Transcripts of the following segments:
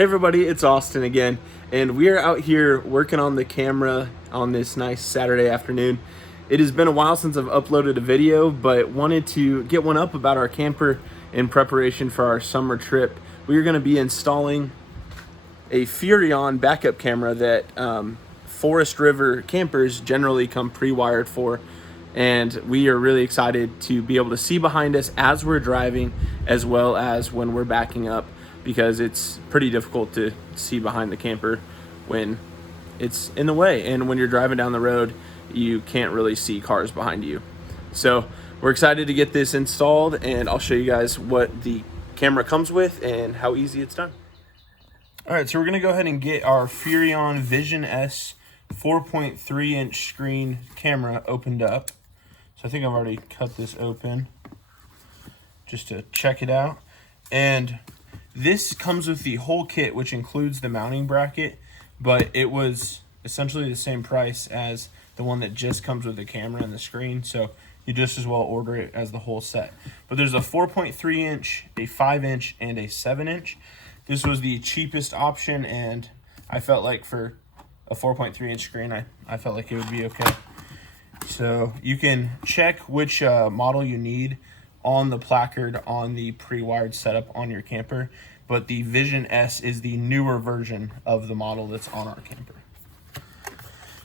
Hey everybody, it's Austin again, and we are out here working on the camera on this nice Saturday afternoon. It has been a while since I've uploaded a video, but wanted to get one up about our camper in preparation for our summer trip. We are going to be installing a Furrion backup camera that Forest River campers generally come pre-wired for, and we are really excited to be able to see behind us as we're driving as well as when we're backing up, because it's pretty difficult to see behind the camper when it's in the way, and when you're driving down the road you can't really see cars behind you. So we're excited to get this installed, and I'll show you guys what the camera comes with and how easy it's done. All right, so we're gonna go ahead and get our Furrion Vision S 4.3 inch screen camera opened up. So I think I've already cut this open just to check it out. And this comes with the whole kit, which includes the mounting bracket, but it was essentially the same price as the one that just comes with the camera and the screen. So you just as well order it as the whole set. But there's a 4.3 inch, a 5 inch, and a 7 inch. This was the cheapest option, and I felt like for a 4.3 inch screen, I felt like it would be okay. So you can check which model you need on the placard on the pre-wired setup on your camper, but the Vision S is the newer version of the model that's on our camper.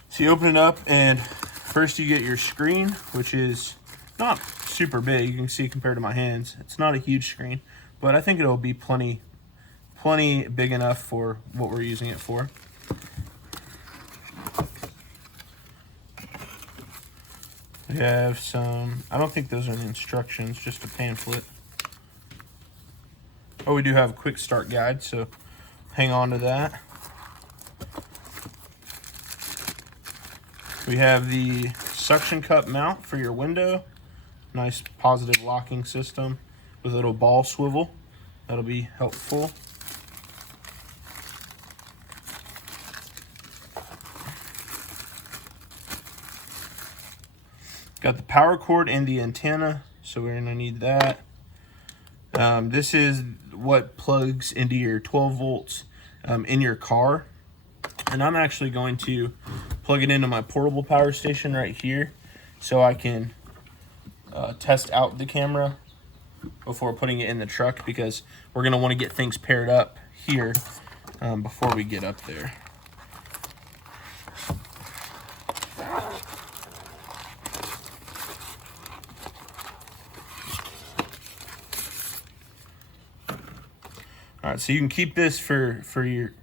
So you open it up, and first you get your screen, which is not super big. You can see compared to my hands, it's not a huge screen, but I think it'll be plenty big enough for what we're using it for. We have some, I don't think those are the instructions, just a pamphlet. Oh, we do have a quick start guide, so hang on to that. We have the suction cup mount for your window. Nice positive locking system with a little ball swivel. That'll be helpful. Got the power cord and the antenna, so we're gonna need that. This is what plugs into your 12 volts in your car. And I'm actually going to plug it into my portable power station right here so I can test out the camera before putting it in the truck, because we're gonna wanna get things paired up here before we get up there. All right, so you can keep this for your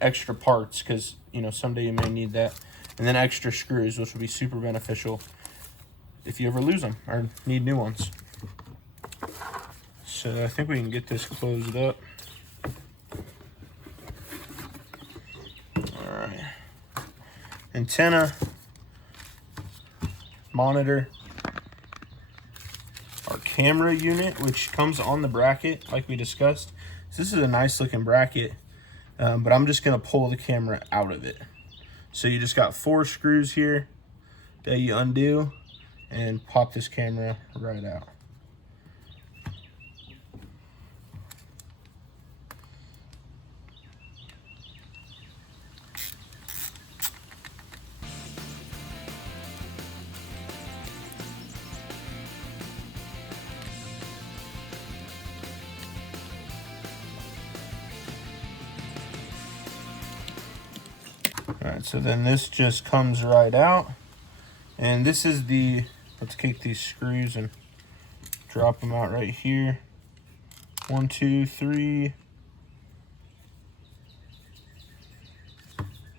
extra parts, because someday you may need that, and then extra screws, which will be super beneficial if you ever lose them or need new ones. So I think we can get this closed up. All right, antenna, monitor, our camera unit, which comes on the bracket like we discussed. So this is a nice looking bracket, but I'm just gonna pull the camera out of it. So you just got 4 screws here that you undo and pop this camera right out. All right, so then this just comes right out, and this is the, let's take these screws and drop them out right here. 1, 2, 3.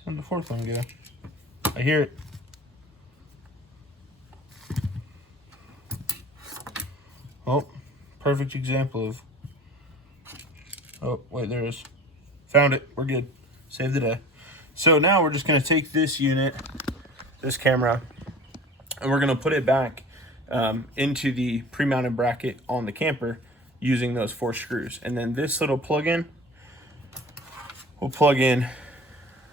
Where'd the 4th one go? I hear it. Oh, perfect example of, oh wait, there it is. Found it, we're good, save the day. So now we're just gonna take this unit, this camera, and we're gonna put it back into the pre-mounted bracket on the camper using those 4 screws. And then this little plug-in will plug in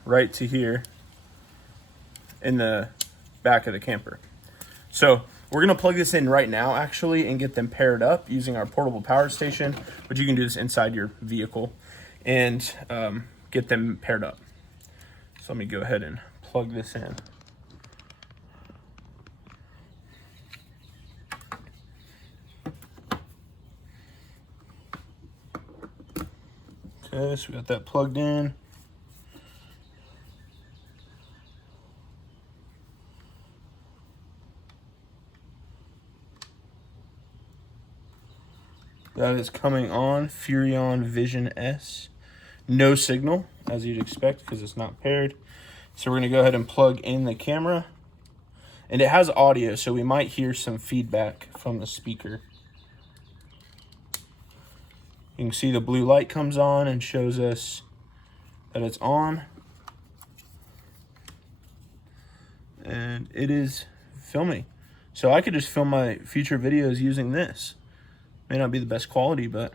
right to here in the back of the camper. So we're gonna plug this in right now actually and get them paired up using our portable power station, but you can do this inside your vehicle. and get them paired up. So let me go ahead and plug this in. Okay, so we got that plugged in. That is coming on, Furrion Vision S. No signal, as you'd expect, because it's not paired. So we're gonna go ahead and plug in the camera. And it has audio, so we might hear some feedback from the speaker. You can see the blue light comes on and shows us that it's on. And it is filming. So I could just film my future videos using this. May not be the best quality, but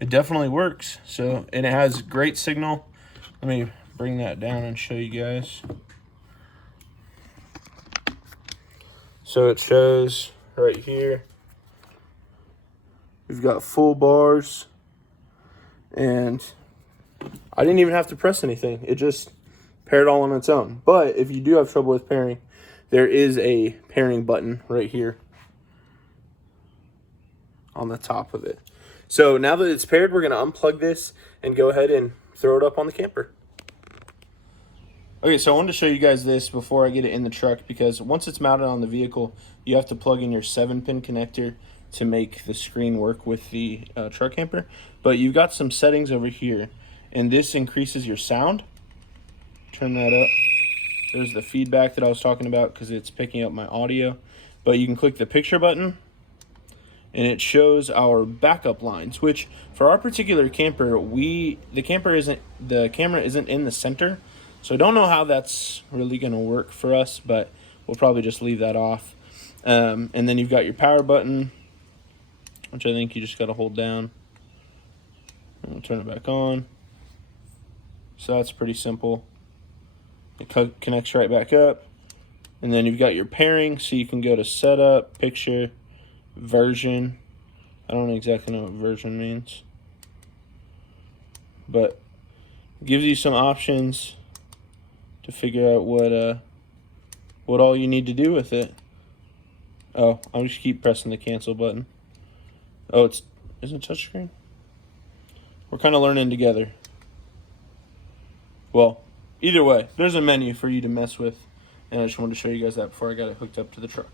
it definitely works. So, and it has great signal. Let me bring that down and show you guys. So it shows right here, we've got full bars, and I didn't even have to press anything. It just paired all on its own. But if you do have trouble with pairing, there is a pairing button right here on the top of it. So now that it's paired, we're going to unplug this and go ahead and throw it up on the camper. Okay, so I wanted to show you guys this before I get it in the truck, because once it's mounted on the vehicle, you have to plug in your 7-pin connector to make the screen work with the truck camper. But you've got some settings over here, and this increases your sound. Turn that up. There's the feedback that I was talking about because it's picking up my audio. But you can click the picture button, and it shows our backup lines, which for our particular camper, the camera isn't in the center. So I don't know how that's really gonna work for us, but we'll probably just leave that off. And then you've got your power button, which I think you just gotta hold down. And we'll turn it back on. So that's pretty simple. It connects right back up. And then you've got your pairing, so you can go to setup, picture, version. I don't exactly know what version means, but it gives you some options to figure out what all you need to do with it. Oh, I'll just keep pressing the cancel button. Oh, isn't it touchscreen? We're kind of learning together. Well, either way, there's a menu for you to mess with, and I just wanted to show you guys that before I got it hooked up to the truck.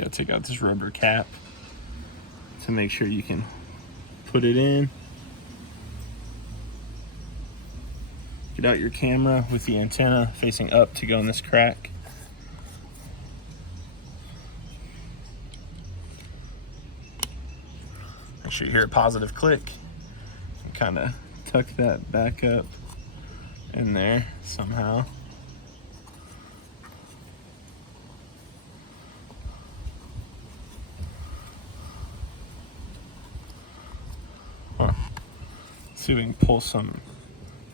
You gotta take out this rubber cap to make sure you can put it in. Get out your camera with the antenna facing up to go in this crack. Make sure you hear a positive click. And kind of tuck that back up in there somehow. See if we can pull some.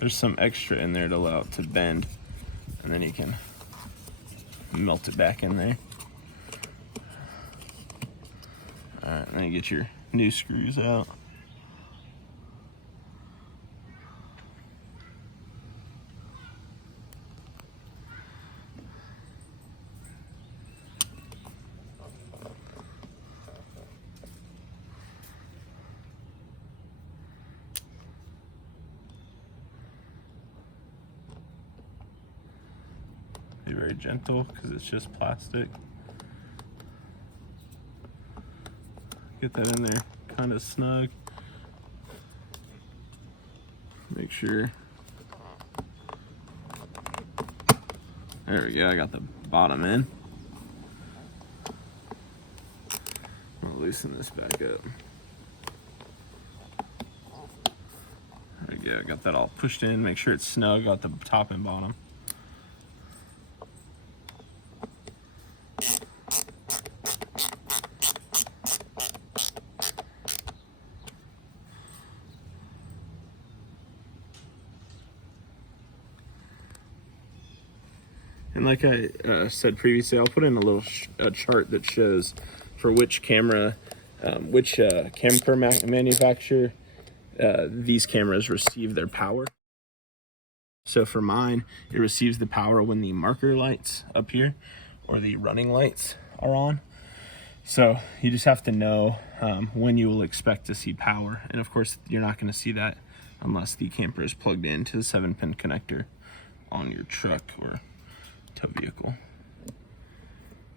There's some extra in there to allow it to bend, and then you can melt it back in there. All right, then you get your new screws out. very gentle because it's just plastic. Get that in there kind of snug. Make sure. There we go, I got the bottom in. I'll loosen this back up. There we go, got that all pushed in. Make sure it's snug, got the top and bottom. And like I said previously, I'll put in a little chart that shows for which camera, camper manufacturer these cameras receive their power. So for mine, it receives the power when the marker lights up here or the running lights are on. So you just have to know when you will expect to see power. And of course, you're not going to see that unless the camper is plugged into the 7-pin connector on your truck or tow vehicle.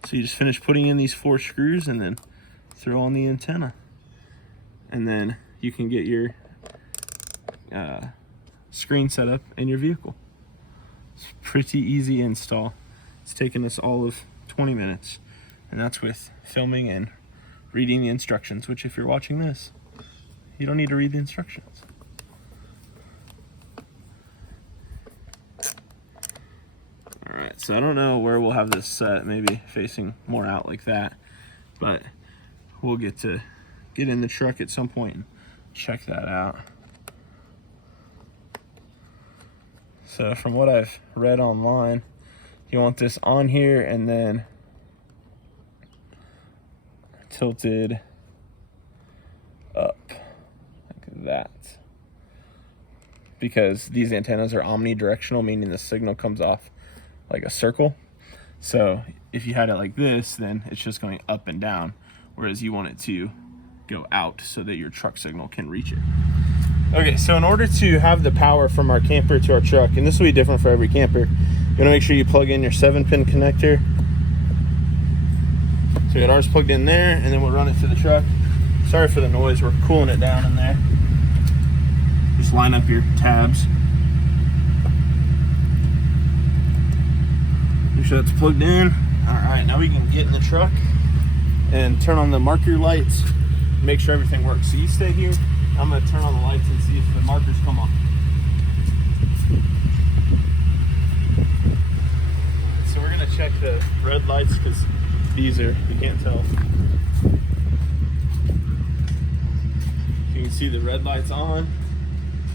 So you just finish putting in these 4 screws and then throw on the antenna. And then you can get your screen set up in your vehicle. It's pretty easy install. It's taken us all of 20 minutes. And that's with filming and reading the instructions, which if you're watching this, you don't need to read the instructions. Alright, so I don't know where we'll have this set, maybe facing more out like that, but we'll get in the truck at some point and check that out. So from what I've read online, you want this on here and then tilted up like that, because these antennas are omnidirectional, meaning the signal comes off like a circle. So if you had it like this, then it's just going up and down, whereas you want it to go out so that your truck signal can reach it. Okay, so in order to have the power from our camper to our truck, and this will be different for every camper, you want to make sure you plug in your 7-pin connector. So we got ours plugged in there, and then we'll run it to the truck. Sorry for the noise, we're cooling it down in there. Just line up your tabs. Make sure that's plugged in. All right, now we can get in the truck and turn on the marker lights, make sure everything works. So you stay here, I'm gonna turn on the lights and see if the markers come on. So we're gonna check the red lights because these are, you can't tell. You can see the red light's on,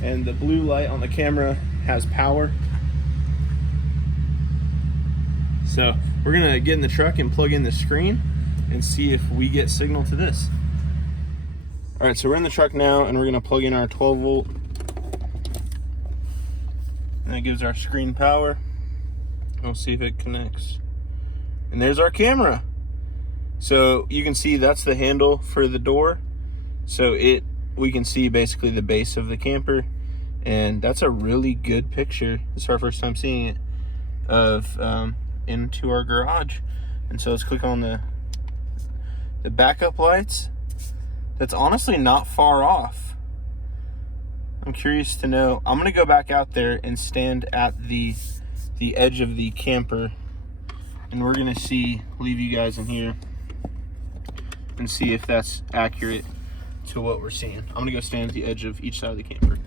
and the blue light on the camera has power. So we're gonna get in the truck and plug in the screen and see if we get signal to this. All right, so we're in the truck now and we're gonna plug in our 12 volt. And that gives our screen power. We'll see if it connects. And there's our camera. So you can see that's the handle for the door. So we can see basically the base of the camper. And that's a really good picture. This is our first time seeing it of into our garage. And so let's click on the backup lights. That's honestly not far off. I'm curious to know. I'm gonna go back out there and stand at the edge of the camper, and we're gonna leave you guys in here and see if that's accurate to what we're seeing. I'm gonna go stand at the edge of each side of the camper.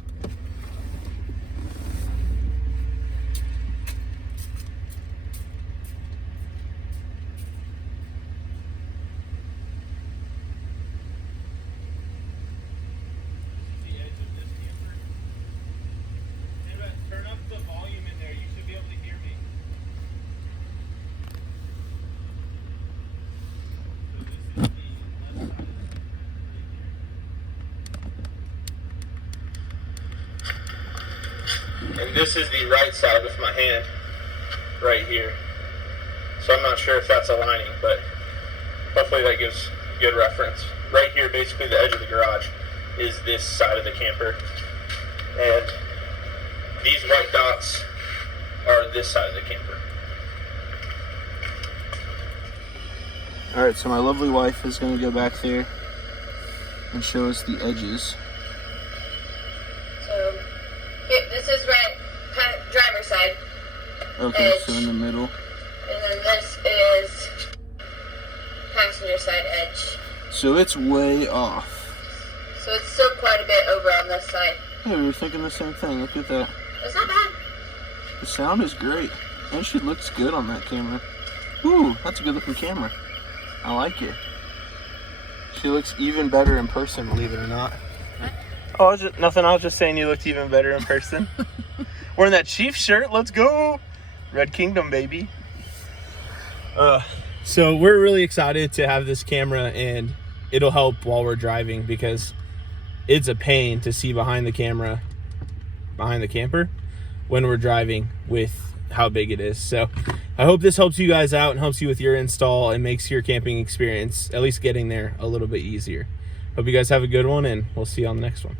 And this is the right side with my hand right here. So I'm not sure if that's aligning, but hopefully that gives good reference. Right here, basically the edge of the garage is this side of the camper. And these white dots are this side of the camper. All right, so my lovely wife is gonna go back there and show us the edges. So, here, this is driver's side. Okay, edge. so in the middle. And then this is passenger side edge. So it's way off. So it's still quite a bit over on this side. Yeah, we were thinking the same thing. Look at that. It's not bad. The sound is great. And she looks good on that camera. Ooh, that's a good looking camera. I like it. She looks even better in person, believe it or not. Oh, nothing. I was just saying you looked even better in person. Wearing that Chiefs shirt. Let's go. Red Kingdom, baby. So we're really excited to have this camera, and it'll help while we're driving because it's a pain to see behind the camera, behind the camper, when we're driving with how big it is. So I hope this helps you guys out and helps you with your install and makes your camping experience, at least getting there, a little bit easier. Hope you guys have a good one, and we'll see you on the next one.